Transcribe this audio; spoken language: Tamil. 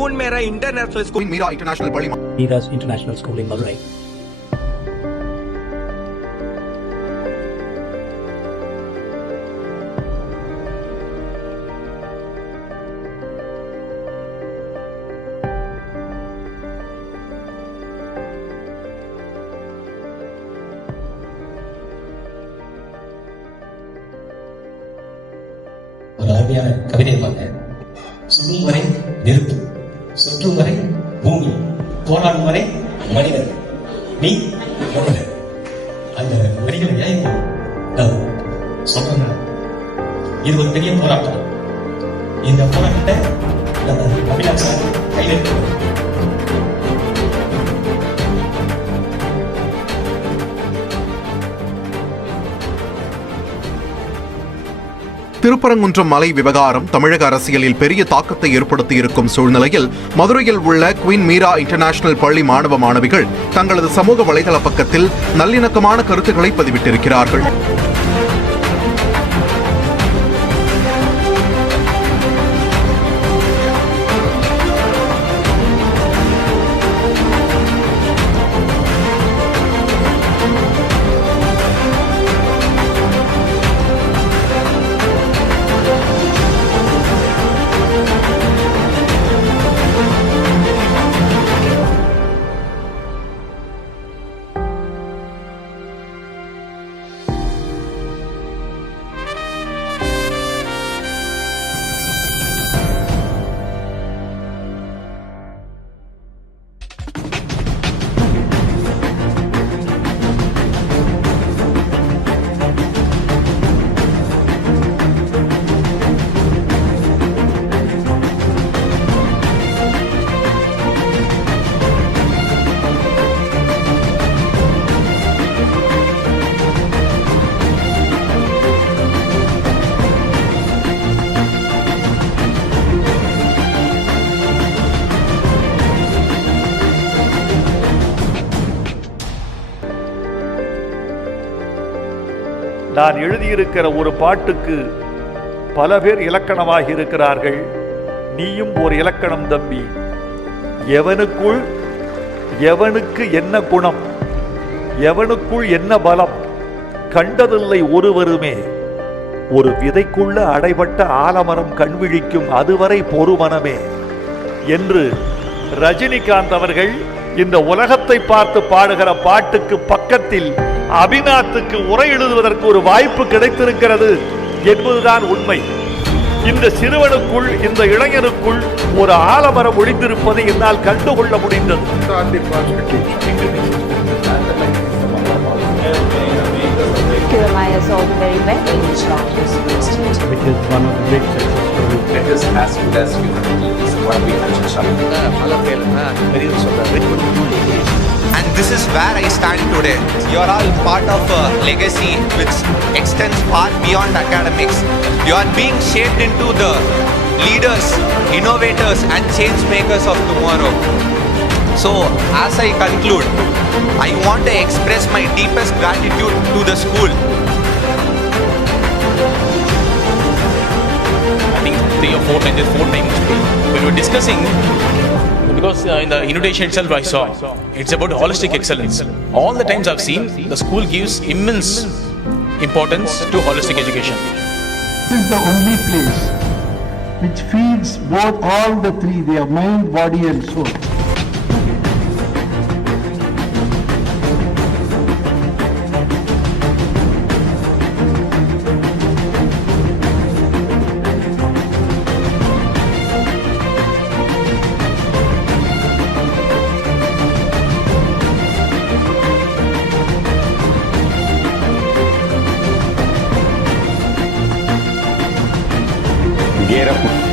Queen Mira International School. Queen Mira International Pally. Mira's International School in Madurai. ஒரு அருமையான கவிதை பார்த்தேன். சுடும் வரை நெருப்பு, சுற்றும் வரை பூமி, போராடும் வரை மனிதர், நீ மனிதர். அந்த வரிகளை ஏன் சொல்றேன்? இது ஒரு பெரிய போராட்டம். இந்த போராட்டத்தை நம்ம அபிலாஷ் சார் கையில் திருப்பரங்குன்றம் மலை விவகாரம் தமிழக அரசியலில் பெரிய தாக்கத்தை ஏற்படுத்தியிருக்கும் சூழ்நிலையில் மதுரையில் உள்ள குவீன் மீரா இன்டர்நேஷனல் பள்ளி மாணவ மாணவிகள் தங்களது சமூக வலைதள பக்கத்தில் நல்லிணக்கமான கருத்துக்களை பதிவிட்டிருக்கிறார்கள். நான் எழுதியிருக்கிற ஒரு பாட்டுக்கு பல பேர் இலக்கணமாகி இருக்கிறார்கள். நீயும் ஒரு இலக்கணம் தம்பி. எவனுக்குள் எவனுக்கு என்ன குணம், எவனுக்குள் என்ன பலம் கண்டதில்லை ஒருவருமே. ஒரு விதைக்குள்ள அடைபட்ட ஆலமரம் கண்விழிக்கும் அதுவரை பொறுமனமே என்று ரஜினிகாந்த் அவர்கள் இந்த உலகத்தை பார்த்து பாடுகிற பாட்டுக்கு பக்கத்தில் அபிநாத்துக்கு உரை எழுதுவதற்கு ஒரு வாய்ப்பு கிடைத்திருக்கிறது என்பதுதான் உண்மை. இந்த சிறுவனுக்குள், இந்த இளைஞனுக்குள் ஒரு ஆலமரம் ஒளிந்திருப்பதை என்னால் கண்டுகொள்ள முடிந்தது. Jeremiah is all very well. Which is one of the big success stories. It is as good as humanity is what we And this is where I stand today. You are all part of a legacy which extends far beyond academics. You are being shaped into the leaders, innovators and change makers of tomorrow. So, as I conclude, I want to express my deepest gratitude to the school. I think 3 or 4 times when we were discussing, because in the invitation itself I saw it's about holistic excellence. All the times I've seen, the school gives immense importance to holistic education. This is the only place which feeds both all the three, their mind, body and soul. gear up.